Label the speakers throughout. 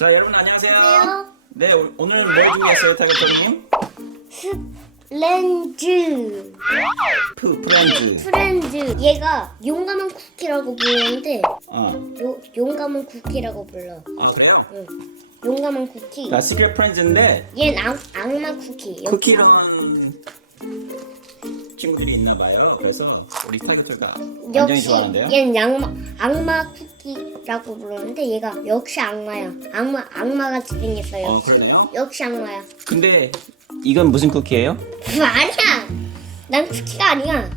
Speaker 1: 자 여러분 안녕하세요.
Speaker 2: 안녕하세요.
Speaker 1: 네 오- 오늘 뭐 준비했어요 타겟터님?
Speaker 2: 스렌즈
Speaker 1: 프 프렌즈.
Speaker 2: 프렌즈 얘가 용감한 쿠키라고 부르는데
Speaker 1: 어.
Speaker 2: 요, 용감한 쿠키라고 불러
Speaker 1: 아 그래요?
Speaker 2: 응. 용감한 쿠키
Speaker 1: 자 시크릿 프렌즈인데
Speaker 2: 얘는 악, 악마 쿠키
Speaker 1: 친구들이 있나 봐요. 그래서 우리 완전히
Speaker 2: 역시
Speaker 1: 좋아하는데요.
Speaker 2: 얘는 양마, 악마 쿠키라고 부르는데 얘가 역시 악마야 악마 악마 같이 생겼어요
Speaker 1: 어. 그러네요.
Speaker 2: 역시 악마야
Speaker 1: 근데 이건 무슨 쿠키예요?
Speaker 2: 아니야 난 쿠키가 아니야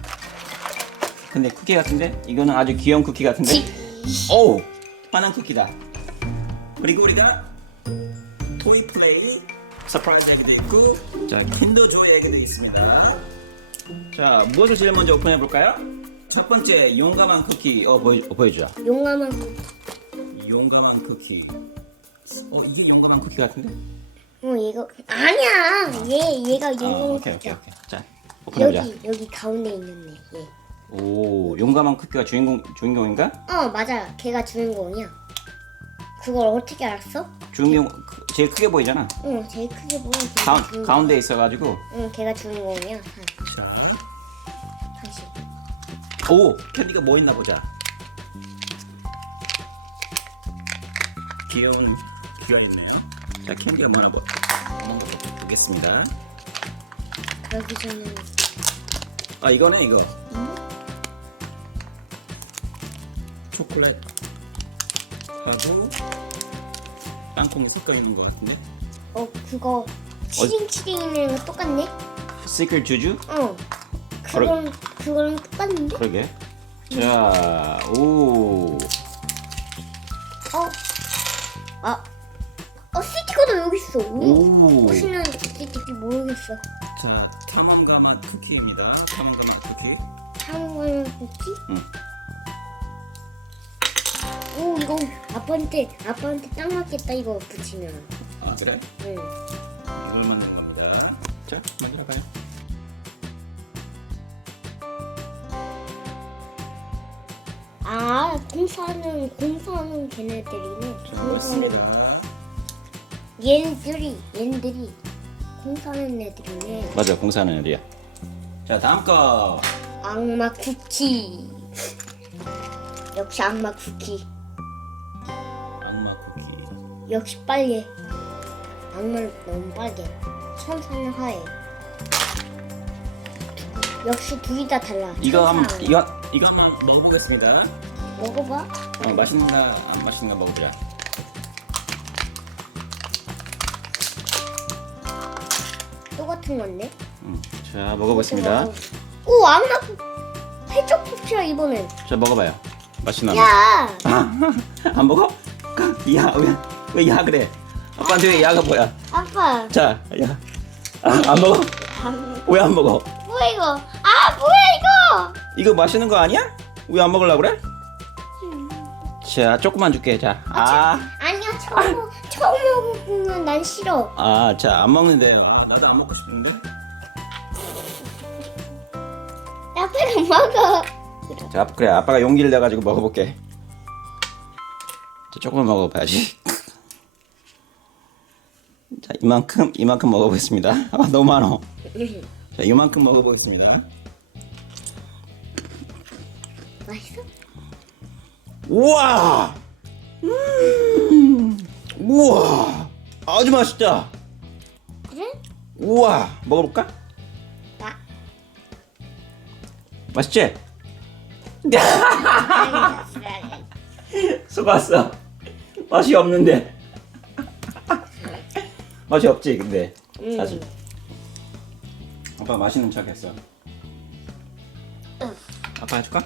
Speaker 1: 근데 쿠키 같은데 이거는 아주 귀여운 쿠키 같은데.
Speaker 2: 지,
Speaker 1: 오 파란 쿠키다. 그리고 우리가 토이 플레이 서프라이즈 에그도 있고 자 킨더 조이 에그도 있습니다. 자 무엇을 제일 먼저 오픈해 볼까요? 첫 번째 용감한 쿠키 어 보여 어, 보여줘.
Speaker 2: 용감한 쿠키
Speaker 1: 용감한 쿠키. 어 이게 용감한 쿠키 같은데?
Speaker 2: 어 이거 아니야 얘 얘가
Speaker 1: 아
Speaker 2: 용감한
Speaker 1: 오케이 오케이
Speaker 2: 쿠키야
Speaker 1: 오케이. 자 오픈해 보자.
Speaker 2: 여기 여기 가운데 있는 애. 얘.
Speaker 1: 오 용감한 쿠키가 주인공 주인공인가?
Speaker 2: 어 맞아. 걔가 주인공이야. 그걸 어떻게 알았어?
Speaker 1: 주인공 그- 제일 크게 보이잖아.
Speaker 2: 응, 제일 크게 보면 걔가
Speaker 1: 가운
Speaker 2: 주인공.
Speaker 1: 가운데 있어가지고.
Speaker 2: 응, 걔가 주인공이야. 다시.
Speaker 1: 오 캔디가 뭐 있나 보자. 귀여운 귀가 있네요. 자 캔디가 뭐나 보 한번 보- 보겠습니다.
Speaker 2: 그러기 전에
Speaker 1: 아 이거네 이거
Speaker 2: 응?
Speaker 1: 초콜릿 하고 땅콩이 섞여 있는 것 같은데.
Speaker 2: 어 그거 치링치링이랑 똑같네?
Speaker 1: 시클 주주?
Speaker 2: 어. 그건 그거랑 똑같은데?
Speaker 1: 그러게. 자, 오.
Speaker 2: 어. 아. 어 스티커도 여기 있어. 오.
Speaker 1: 오.
Speaker 2: 무슨 스티커인지 모르겠어.
Speaker 1: 자, 탐험가만 쿠키입니다. 탐험가만 쿠키.
Speaker 2: 한국은 쿠키?
Speaker 1: 응.
Speaker 2: 오 이거 아빠한테 아빠한테 딱 맞겠다 이거 붙이면.
Speaker 1: 아 그래?
Speaker 2: 응.
Speaker 1: 이걸로 만든 겁니다. 자, 만들어 봐요.
Speaker 2: 아 공사는 공사는 걔네들이네.
Speaker 1: 자,
Speaker 2: 공사는
Speaker 1: 넣습니다.
Speaker 2: 얘네들이 얘네들이 공사하는 애들이네.
Speaker 1: 맞아, 공사하는 애들이야. 자, 다음 거.
Speaker 2: 악마 쿠키. 역시 악마 쿠키.
Speaker 1: 악마 쿠키.
Speaker 2: 역시 빨개. 악마는 너무 빨개. 천사는 하얘. 역시 둘이 다 달라.
Speaker 1: 이거 한번
Speaker 2: 천사는.
Speaker 1: 이거 이거 한번 먹어보겠습니다.
Speaker 2: 먹어봐.
Speaker 1: 어, 맛있는가 안 맛있는가 먹어보자.
Speaker 2: 똑같은 건데.
Speaker 1: 음, 자, 먹어보겠습니다.
Speaker 2: 오 쿠. 해적 쿠키야 이번엔.
Speaker 1: 자, 먹어봐요. 맛있나?
Speaker 2: 야.
Speaker 1: 안 먹어? 야, 왜, 왜야 그래? 아빠한테 왜 야가 뭐야?
Speaker 2: 아빠.
Speaker 1: 자, 야. 아, 안 먹어?
Speaker 2: 아,
Speaker 1: 왜안 먹어?
Speaker 2: 뭐야 이거? 아 뭐야 이거?
Speaker 1: 이거 맛있는 거 아니야? 왜 안 먹으려고 그래? 자, 조금만 줄게. 자. 아,
Speaker 2: 아니야 처음 먹- 처음 먹으면 난 싫어.
Speaker 1: 아, 자, 안 먹는데. 아, 나도 안 먹고 싶은데.
Speaker 2: 아빠가 먹어.
Speaker 1: 자, 그래. 아빠가 용기를 내 가지고 먹어 볼게. 자, 조금만 먹어 봐야지. 자, 이만큼, 이만큼 먹어 보겠습니다. 아, 너무 많어. 자, 이만큼 먹어 보겠습니다.
Speaker 2: 맛있어?
Speaker 1: 우와! 음, 우와! 아주 맛있다.
Speaker 2: 그래?
Speaker 1: 우와! 먹어볼까?
Speaker 2: 나.
Speaker 1: 맛있지? 속았어. 맛이 없는데. 맛이 없지, 근데.
Speaker 2: 음.
Speaker 1: 사실. 아빠 맛있는 척 했어.
Speaker 2: 응.
Speaker 1: 아빠 해줄까?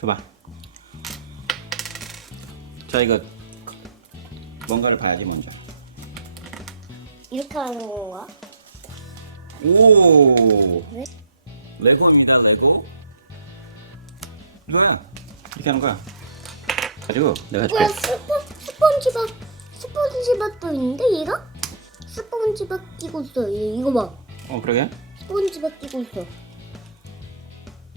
Speaker 1: 줘봐. 자, 이거 뭔가를 봐야지, 먼저.
Speaker 2: 이렇게 하는 건가?
Speaker 1: 오!
Speaker 2: 왜?
Speaker 1: 레고입니다, 레고. 이거야. 이렇게 하는 거야. 가지고 내가 해줄게.
Speaker 2: 뭐야 스펀 스펀지밥 스펀지밥도 있는데 얘가? 스펀지밥 끼고 있어. 얘 이거 봐.
Speaker 1: 어, 그러게.
Speaker 2: 스펀지밥 끼고 있어.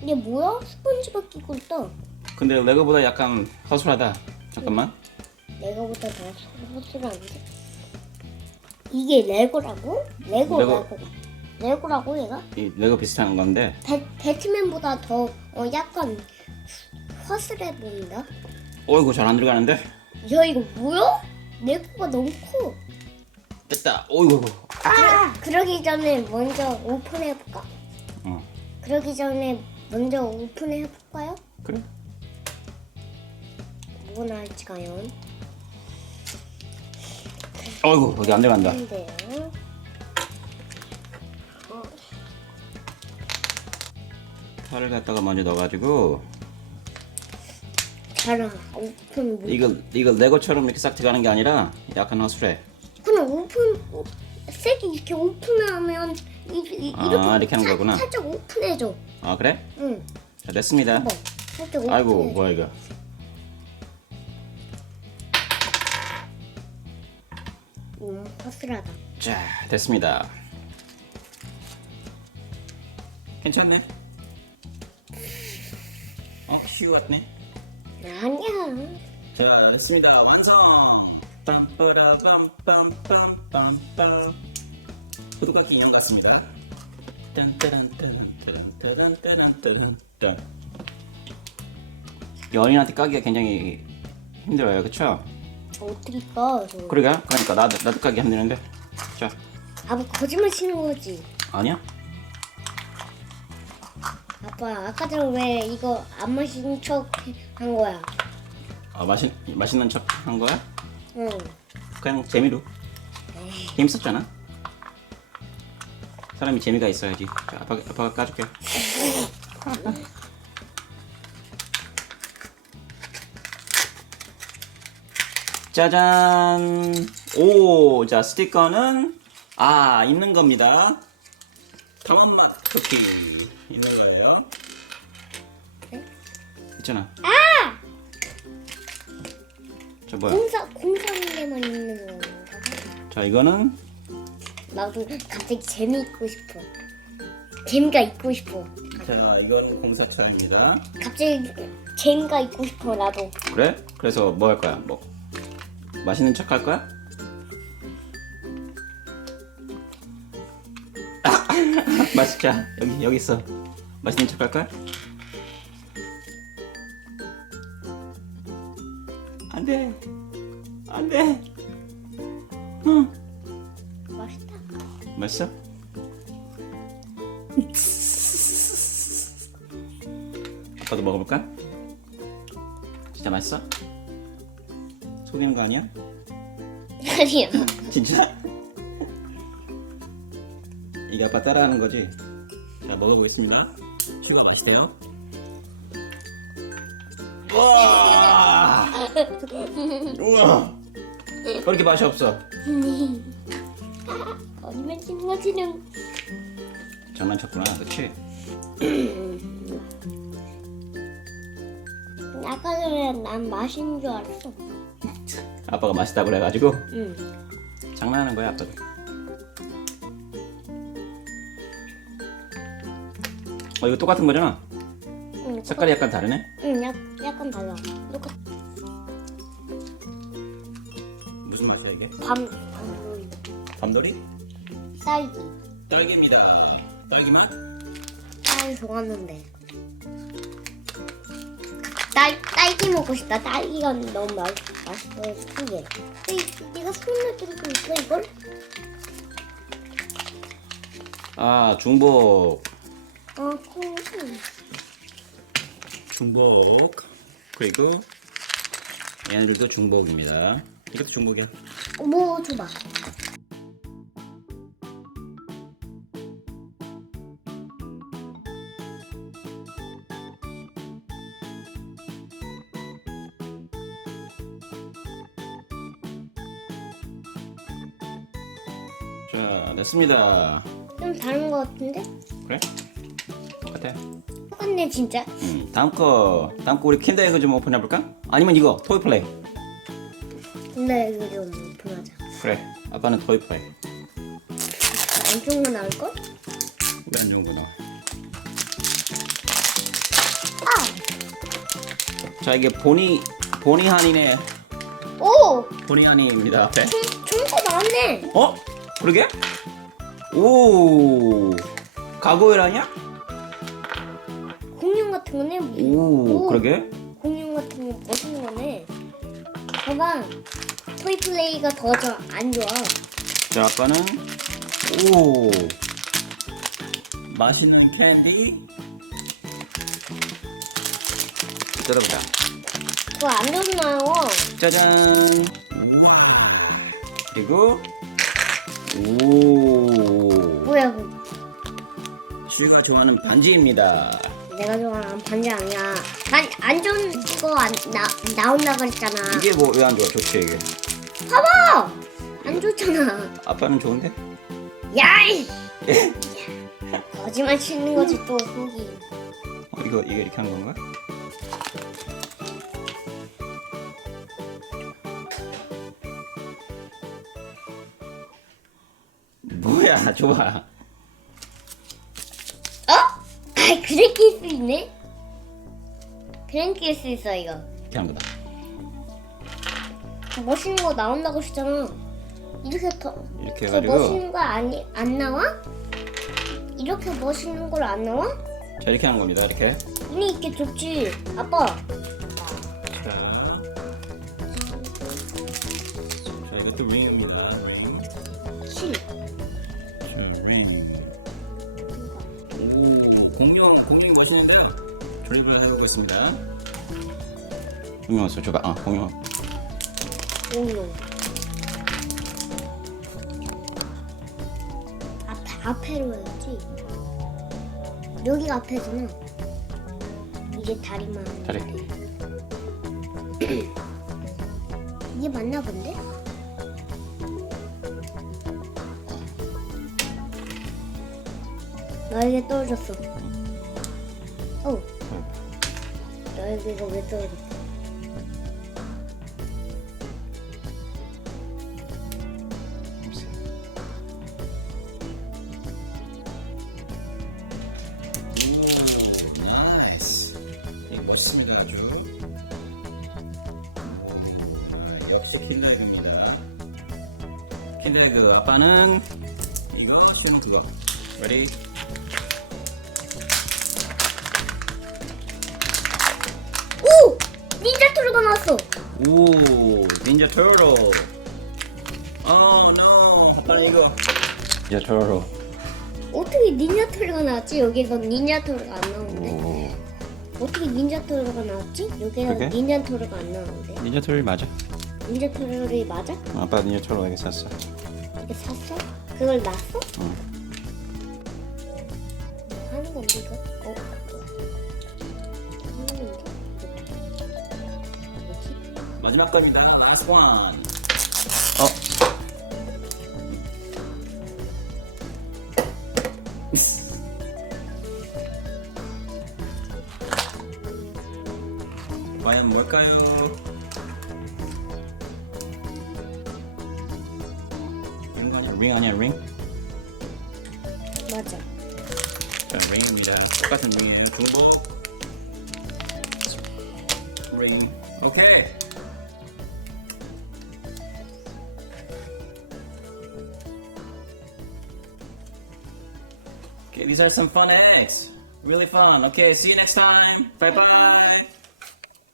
Speaker 2: 얘 뭐야? 스펀지밥 끼고 있다.
Speaker 1: 근데 레고보다 약간 허술하다. 잠깐만.
Speaker 2: 내가보다 더 소스라는데 이게 레고라고? 레고라고 레고 라고 얘가?
Speaker 1: 이 레고 비슷한 건데
Speaker 2: 배, 배트맨보다 더 어, 약간 허술해 보인다
Speaker 1: 어이구 잘 안 들어가는데
Speaker 2: 야 이거 뭐야? 레고가 너무 커
Speaker 1: 됐다 어이구
Speaker 2: 아! 그러기 전에 먼저 오픈해볼까?
Speaker 1: 어
Speaker 2: 그러기 전에 먼저 오픈해 볼까요?
Speaker 1: 그래.
Speaker 2: 뭐 나올지 과연?
Speaker 1: 어이구 여기 안 들어간다.
Speaker 2: 근데요? 어,
Speaker 1: 갖다가 먼저 넣어가지고.
Speaker 2: 자라 오픈 못
Speaker 1: 이거 이거 레고처럼 이렇게 싹 들어가는 게 아니라 약간 허술해.
Speaker 2: 그냥 오픈 오- 세게 이렇게 오픈하면 이, 이,
Speaker 1: 아,
Speaker 2: 이렇게,
Speaker 1: 이렇게 하는
Speaker 2: 살-
Speaker 1: 거구나.
Speaker 2: 살짝 오픈해줘.
Speaker 1: 아 그래?
Speaker 2: 응.
Speaker 1: 자 됐습니다.
Speaker 2: 한번 살짝 오픈해줘.
Speaker 1: 아이고 뭐야 이거.
Speaker 2: 음 허술하다.
Speaker 1: 자 됐습니다. 괜찮네? 어 쉬웠네?
Speaker 2: 아니야.
Speaker 1: 자 됐습니다. 완성! 빰빠라빰빰빰빰빰 구두깎이 인형 같습니다. 딴따란따란따란따란따란따란 연인한테 까기가 굉장히 힘들어요. 그쵸?
Speaker 2: 어떻게 까 저.
Speaker 1: 그러게 그러니까 나도 나도 까기 힘드는데. 자.
Speaker 2: 아빠 거짓말 치는 거지?
Speaker 1: 아니야?
Speaker 2: 아빠 아까 전에 왜 이거 안 마신 척 한 거야?
Speaker 1: 아 맛있 맛있는 척 한 거야?
Speaker 2: 응.
Speaker 1: 그냥 재미로. 재밌었잖아 사람이 재미가 있어야지. 자, 아빠, 아빠가 까줄게. 짜잔! 오 자 스티커는 아 있는 겁니다. 담원맛 쿠키. 있는 거예요. 있잖아.
Speaker 2: 아!
Speaker 1: 저 뭐야?
Speaker 2: 공사 공사하는 데만 있는 건가
Speaker 1: 자 이거는
Speaker 2: 나도 갑자기 재미있고 싶어. 재미가 있고 싶어.
Speaker 1: 자 이건 공사차입니다.
Speaker 2: 갑자기 재미가 있고 싶어 나도.
Speaker 1: 그래? 그래서 뭐 할 거야? 뭐? 맛있는 척 할 거야? 맛있자 여기 여기 있어. 맛있는 척 할 거야? 안돼. 안돼. 응 맛있어? 아빠도 먹어볼까? 진짜 맛있어? 속이는 거 아니야?
Speaker 2: 아니야
Speaker 1: 진짜? 이게 아빠 따라하는 거지? 자 먹어보겠습니다 슈가 맛있대요 우와 우와 왜 이렇게 맛이 없어
Speaker 2: 거짓말 치는 거지는
Speaker 1: 장난쳤구나 그치?
Speaker 2: 아까 전에 난 맛있는 줄 알았어.
Speaker 1: 아빠가 맛있다고 그래가지고?
Speaker 2: 응.
Speaker 1: 장난하는 거야 아빠도? 어 이거 똑같은 거잖아?
Speaker 2: 응,
Speaker 1: 색깔이 약간 다르네?
Speaker 2: 응 약, 약간 달라. 똑같
Speaker 1: 무슨 맛이야 이게?
Speaker 2: 밤 밤,
Speaker 1: 밤돌이?
Speaker 2: 딸기.
Speaker 1: 딸기입니다. 딸기 맛?
Speaker 2: 딸기 좋았는데. 딸 딸기 먹고 싶다. 딸기가 너무 맛 맛있어. 크게 네가 손을 들고 있어 이걸?
Speaker 1: 아 중복.
Speaker 2: 어 콩.
Speaker 1: 중복. 그리고 얘네들도 중복입니다. 이것도 중복이야.
Speaker 2: 뭐 줘봐
Speaker 1: 됐습니다
Speaker 2: 좀 다른 거 같은데
Speaker 1: 그래? 똑같아
Speaker 2: 똑같네 진짜
Speaker 1: 음, 다음 거 다음 거 우리 에그 좀 오픈해볼까? 아니면 이거 토이 플레이
Speaker 2: 근데 이거 좀 오픈하자
Speaker 1: 그래 아빠는 토이 플레이
Speaker 2: 안 좋은 거 나올 걸?
Speaker 1: 왜안 좋은 거나
Speaker 2: 아!
Speaker 1: 자 이게 보니 보니 한이네
Speaker 2: 오! 오!
Speaker 1: 본의 아니입니다 앞에.
Speaker 2: 종, 종거 나왔네.
Speaker 1: 어? 그러게? 오 가고일 아니야?
Speaker 2: 공룡 같은 거네.
Speaker 1: 오,
Speaker 2: 오.
Speaker 1: 그러게?
Speaker 2: 공룡 같은 거 멋있는 거네. 봐봐. 토이 플레이가 더 안 좋아.
Speaker 1: 자 아빠는 오 맛있는 캔디 뜯어보자
Speaker 2: 그거 안 좋나요?
Speaker 1: 짜잔 우와 그리고 오 슈가 좋아하는 반지입니다
Speaker 2: 내가 좋아하는 반지 아니야. 반, 안 좋은 거 안, 나, 나온다 그랬잖아.
Speaker 1: 이게 뭐 왜 안 좋아 좋지 이게
Speaker 2: 봐봐! 안 좋잖아.
Speaker 1: 아빠는 좋은데?
Speaker 2: 야이! 거짓말 치는 거지 또 속이.
Speaker 1: 어, 이거 이게 이렇게 하는 건가? 뭐야 좋아
Speaker 2: 그래 낄수 있네? 그래 낄수 있어 이거.
Speaker 1: 이렇게 하는 거다
Speaker 2: 멋있는 거 나온다고 했잖아. 이렇게 더,
Speaker 1: 이렇게
Speaker 2: 더
Speaker 1: 해가지고
Speaker 2: 멋있는 거 아니 안 나와? 이렇게 멋있는 걸 안 나와?
Speaker 1: 자 이렇게 하는 겁니다 이렇게
Speaker 2: 운이 있게 좋지. 아빠.
Speaker 1: 자, 자 이것도 윙입니다 윙
Speaker 2: 칠.
Speaker 1: 자, 윙 오, 공룡 공룡이 멋있는데 조립을 해보겠습니다 공룡 왔어 줘봐 어 공룡
Speaker 2: 공룡. 앞에 앞에로 해야지. 여기가 앞에잖아. 이게 다리만.
Speaker 1: 다리.
Speaker 2: 이게 맞나 본데? 나에게 떨어졌어. 어, 나에게가 왜 떨어졌어?
Speaker 1: 오, 나이스. 되게 멋있습니다, 아주. 오, 역시 킬러입니다. 킬러그 아빠는 이거, 쉬는 그거.
Speaker 2: 오! 토르가 나왔어.
Speaker 1: 오, 닌자 토로. 어, no. 아빠는 이거. 닌자 토로.
Speaker 2: 어떻게 닌자 토르가 나왔지? 여기서 닌자 토르가 안 나오는데.
Speaker 1: 오,
Speaker 2: 어떻게 닌자 토르가 나왔지? 여기서
Speaker 1: 그게?
Speaker 2: 닌자 토르가 안 나오는데.
Speaker 1: 닌자 토로 맞아.
Speaker 2: 닌자 토르이 맞아?
Speaker 1: 아빠 닌자 토로 여기 샀어.
Speaker 2: 이게 샀어? 그걸 놨어?
Speaker 1: 응.
Speaker 2: 뭐 하는 건데 이거? 어?
Speaker 1: 마지막 겁니다. Last one. 어. 과연 뭘까요? 이런 거 아니야? 링 아니야? 링?
Speaker 2: 맞아.
Speaker 1: 자, 링입니다. 똑같은 링이에요. 중복. 링. 오케이. These are some fun eggs. Really fun. Okay, see you next time. Bye bye.